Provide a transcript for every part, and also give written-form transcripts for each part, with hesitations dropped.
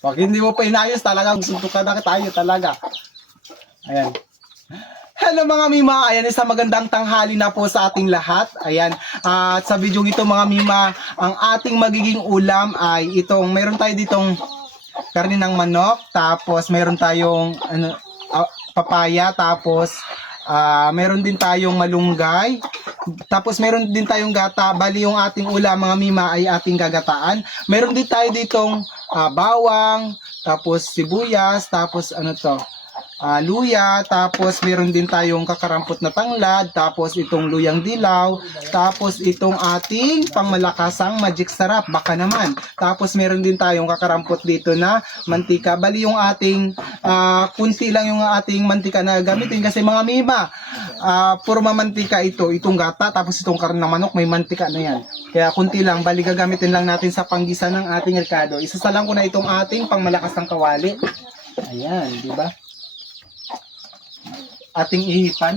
Pag hindi mo pa inayos, talagang suntukan na tayo talaga. Ayan. Hello mga Mima, ayan, isang magandang tanghali na po sa ating lahat. Ayan, at sa video ito mga Mima, ang ating magiging ulam ay itong, meron tayo ditong karne ng manok, tapos meron tayong papaya, tapos meron din tayong malunggay, tapos meron din tayong gata. Bali yung ating ulam mga Mima ay ating gagataan. Meron din tayo ditong bawang, tapos sibuyas, tapos luya, tapos meron din tayong kakarampot na tanglad, tapos itong luyang dilaw, tapos itong ating pangmalakasang magic sarap, baka naman. Tapos meron din tayong kakarampot dito na mantika. Bali yung ating kunti lang yung ating mantika na gamitin kasi mga Mima, puro mamantika itong gata, tapos itong karne ng manok may mantika na yan. Kaya kunti lang, bali gagamitin lang natin sa panggisa ng ating rekado. Isasalang ko na itong ating pangmalakasang kawali. Ayan, di ba? Ating ihipan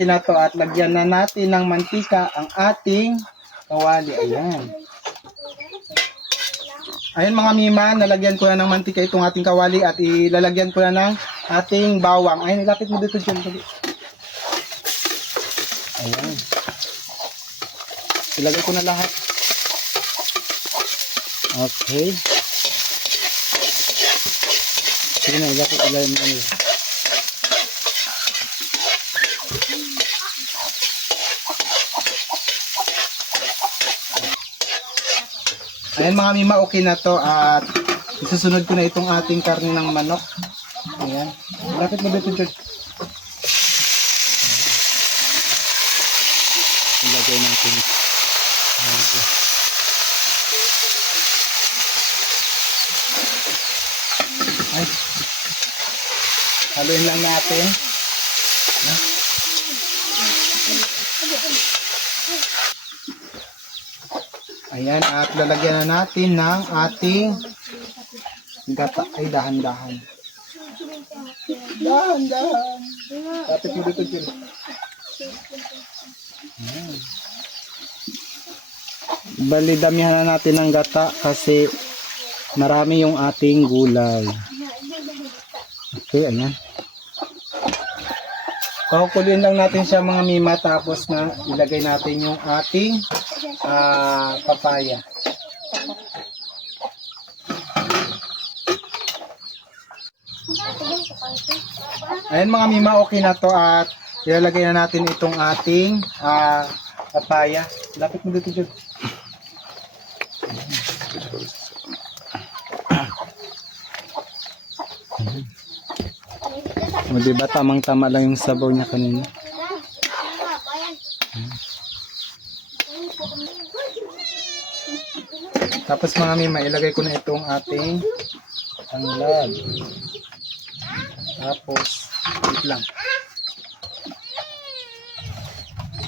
ito at lagyan na natin ng mantika ang ating kawali. Ayan. Ayan mga Mima, nalagyan ko na ng mantika itong ating kawali at ilalagyan ko na ng ating bawang. Ayan, ilapit mo dito dyan. Ayan. Ilagay ko na lahat. Okay. Sige na, ilapit mo. Ayan mga Mima, okay na to at isusunod ko na itong ating karne ng manok. Ayan. Ilapit mo dito dyan. Ilagay natin. Ay. Haluin lang natin. Ayan, at lalagyan na natin ng ating gata. Ay, dahan-dahan. Dahan-dahan. Tapit mo dito, Jill. Ayan. Bali, damihan na natin ng gata kasi marami yung ating gulay. Okay, ayan. Pakukulin lang natin siya mga Mima, tapos na ilagay natin yung ating papaya. Ayan mga Mima, okay na to at ilalagay na natin itong ating papaya. Lapit mo dito dyan. O diba tamang-tama lang yung sabaw niya kanina. Tapos mga Mima, ilagay ko na itong ating tanglad. Tapos, wait lang.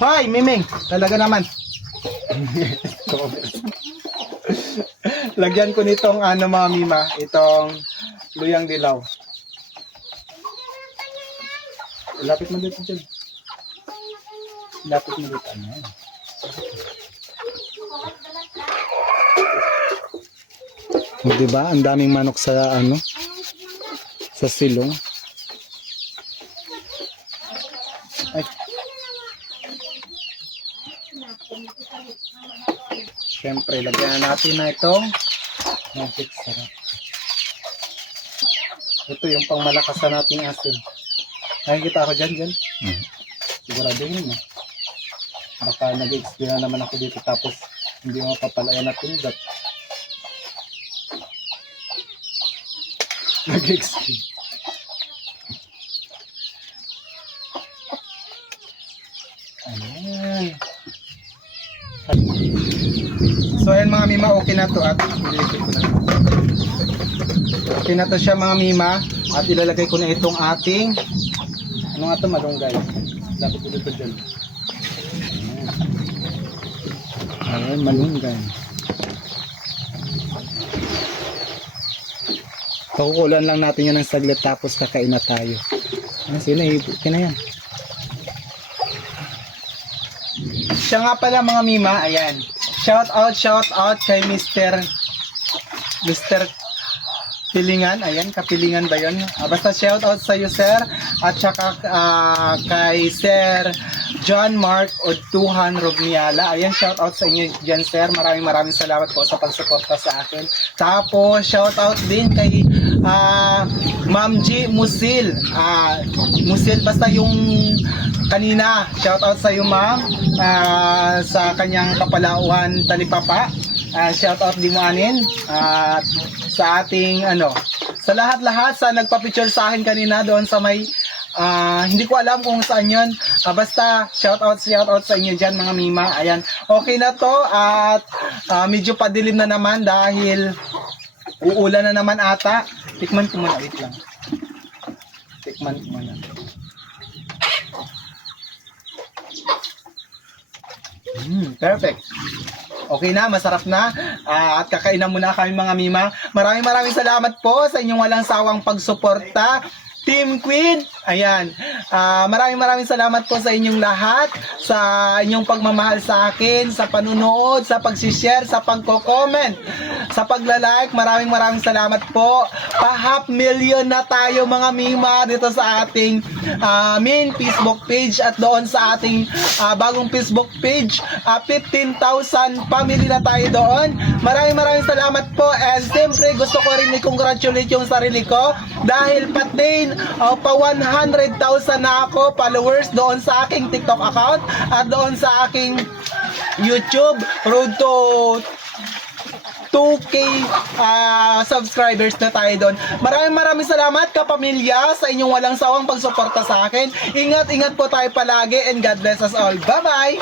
Hoy, Miming! Talaga naman. Lagyan ko nitong mga Mima, itong luyang dilaw. Lapit mo dito dyan. Lapit mo dito. Ano? O diba? Ang daming manok sa sa silong. Ay. Siyempre, lagyan na natin na itong magic sarap. Ito yung pangmalakasan nating asin. Nakikita ako dyan. Siguraduhin mo. Baka nag-explain na naman ako dito tapos hindi mo papalayan natin that. Nag-explain. Ayan. So ayan mga Mima, okay na to at ililipit ko na. Okay na to siya mga Mima at ilalagay ko na itong ating ano nga ito, malunggay. Dapat ko dito dyan. Ayan, malunggay. Pakukulan lang natin yun ng saglit tapos kakain na tayo. Sige na, ibutin na yan. Siya nga pala mga Mima, ayan. Shout out kay Mr. Pilingan, ayan, Kapilingan ba yun? Basta shout out sa iyo, sir. At saka kay Sir John Mark Odtuhan Rogniala. Ayan, shout out sa inyo dyan, sir. Maraming salamat po sa pagsuporta sa akin. Tapos, shout out din kay Ma'am G Musil. Musil, basta yung kanina. Shout out sa iyo, ma'am. Sa kanyang kapalauhan talipapa. Shout out din mo anin. Sa ating sa lahat-lahat sa nagpa-picture sa akin kanina doon sa may hindi ko alam kung saan yun. Basta shout out sa inyo dyan mga mima. Ayan, okay na to at medyo padilim na naman dahil uulan na naman ata. Tikman ko muna, wait lang. Tikman ko muna. Perfect. Okay na, masarap na. At kakainan muna kami mga mima. Maraming salamat po sa inyong walang sawang pagsuporta. Team Queen, ayan. Maraming salamat po sa inyong lahat, sa inyong pagmamahal sa akin, sa panunood, sa pag-share, sa pagko-comment, sa pagla-like. Maraming salamat po. Pa-half million na tayo mga mima dito sa ating main Facebook page at doon sa ating bagong Facebook page. 15,000 family na tayo doon. Maraming salamat po. And siyempre gusto ko rin i-congratulate yung sarili ko dahil patin pa 100,000 na ako followers doon sa aking TikTok account at doon sa aking YouTube. Road to 2K subscribers na tayo doon. Maraming salamat kapamilya sa inyong walang sawang pagsuporta sa akin. Ingat po tayo palagi and God bless us all. Bye-bye!